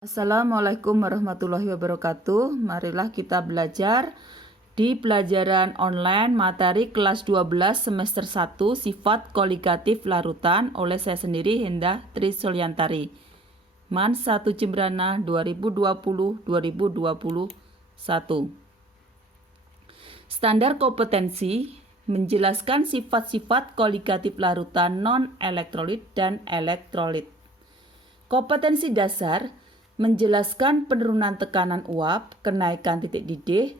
Assalamualaikum warahmatullahi wabarakatuh. Marilah kita belajar di pelajaran online materi kelas 12 semester 1 sifat koligatif larutan oleh saya sendiri Hendah Tri Sulyantari. MAN 1 Jembrana 2020-2021. Standar kompetensi menjelaskan sifat-sifat koligatif larutan non-elektrolit dan elektrolit. Kompetensi dasar menjelaskan penurunan tekanan uap, kenaikan titik didih,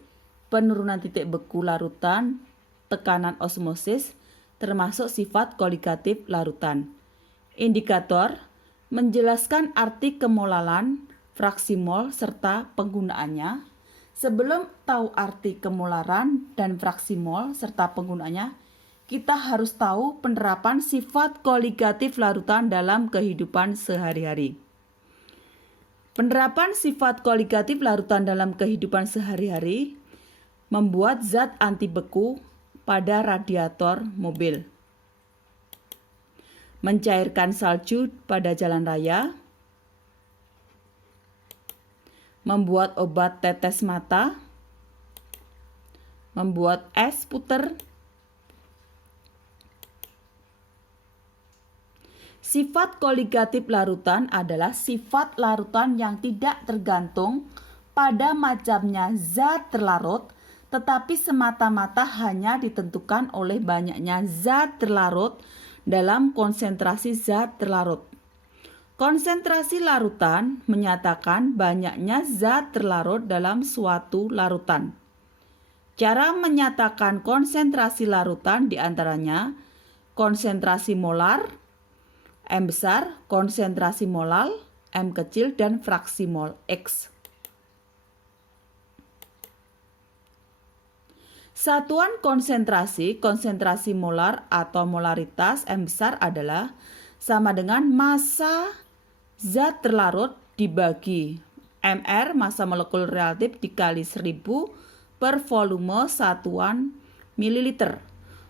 penurunan titik beku larutan, tekanan osmosis, termasuk sifat koligatif larutan. Indikator menjelaskan arti kemolalan, fraksi mol, serta penggunaannya. Sebelum tahu arti kemolaran dan fraksi mol serta penggunaannya, kita harus tahu penerapan sifat koligatif larutan dalam kehidupan sehari-hari. Penerapan sifat koligatif larutan dalam kehidupan sehari-hari membuat zat anti beku pada radiator mobil, mencairkan salju pada jalan raya, membuat obat tetes mata, membuat es puter. Sifat koligatif larutan adalah sifat larutan yang tidak tergantung pada macamnya zat terlarut, tetapi semata-mata hanya ditentukan oleh banyaknya zat terlarut dalam konsentrasi zat terlarut. Konsentrasi larutan menyatakan banyaknya zat terlarut dalam suatu larutan. Cara menyatakan konsentrasi larutan diantaranya konsentrasi molar, M besar, konsentrasi molal, M kecil, dan fraksi mol X. Satuan konsentrasi molar atau molaritas M besar adalah sama dengan massa zat terlarut dibagi MR, massa molekul relatif, dikali 1000 per volume satuan mililiter.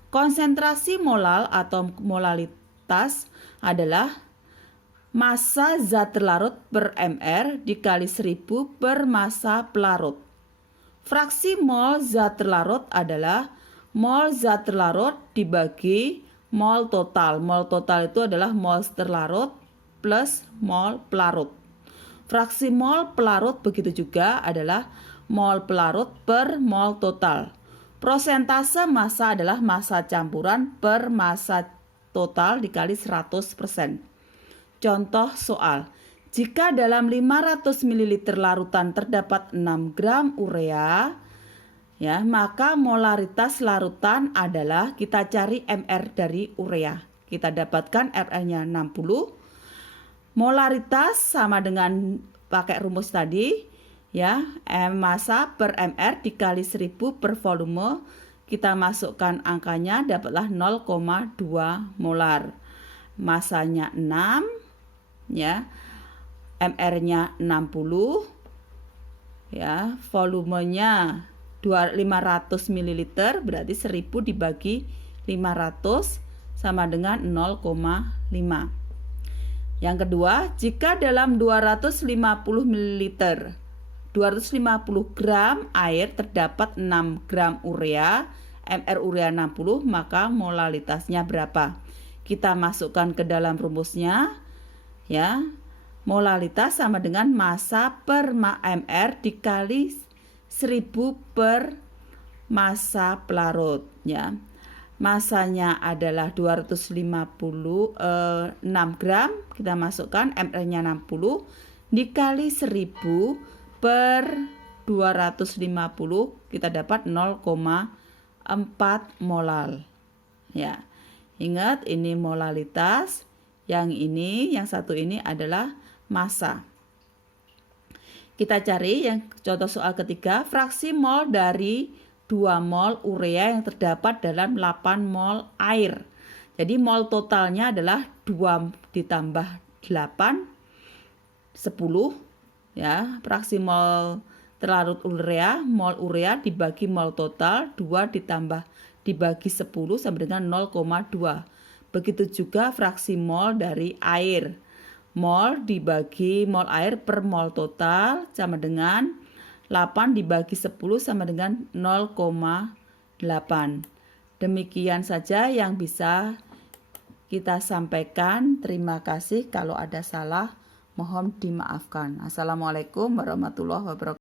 Konsentrasi molal atau molalitas adalah massa zat terlarut per MR dikali 1000 per massa pelarut. Fraksi mol zat terlarut adalah mol zat terlarut dibagi mol total. Mol total itu adalah mol terlarut plus mol pelarut. Fraksi mol pelarut begitu juga adalah mol pelarut per mol total. Prosentase massa adalah massa campuran per massa total dikali 100%. Contoh soal, jika dalam 500 ml larutan terdapat 6 gram urea, maka molaritas larutan adalah, kita cari MR dari urea. Kita dapatkan MR-nya 60. Molaritas sama dengan pakai rumus tadi, M massa per MR dikali 1000 per volume. Kita masukkan angkanya, dapatlah 0,2 molar. Masanya 6, MR-nya 60, volumenya 500 ml, berarti 1000 dibagi 500 sama dengan 0,5. Yang kedua, jika dalam 250 ml 250 gram air terdapat 6 gram urea, MR urea 60, maka molalitasnya berapa? Kita masukkan ke dalam rumusnya, molalitas sama dengan massa per MR dikali 1000 per massa pelarut, Masanya adalah 256 gram, kita masukkan MR-nya 60 dikali 1000 per 250, kita dapat 0,4 molal. Ingat, ini molalitas, yang satu ini adalah massa. Kita cari yang contoh soal ketiga, fraksi mol dari 2 mol urea yang terdapat dalam 8 mol air. Jadi mol totalnya adalah 2 ditambah 8, 10. Fraksi mol terlarut urea, mol urea dibagi mol total 2 ditambah dibagi 10 sama dengan 0,2. Begitu juga fraksi mol dari air. Mol dibagi mol air per mol total sama dengan 8 dibagi 10 sama dengan 0,8. Demikian saja yang bisa kita sampaikan. Terima kasih. Kalau ada salah, mohon dimaafkan. Assalamualaikum warahmatullahi wabarakatuh.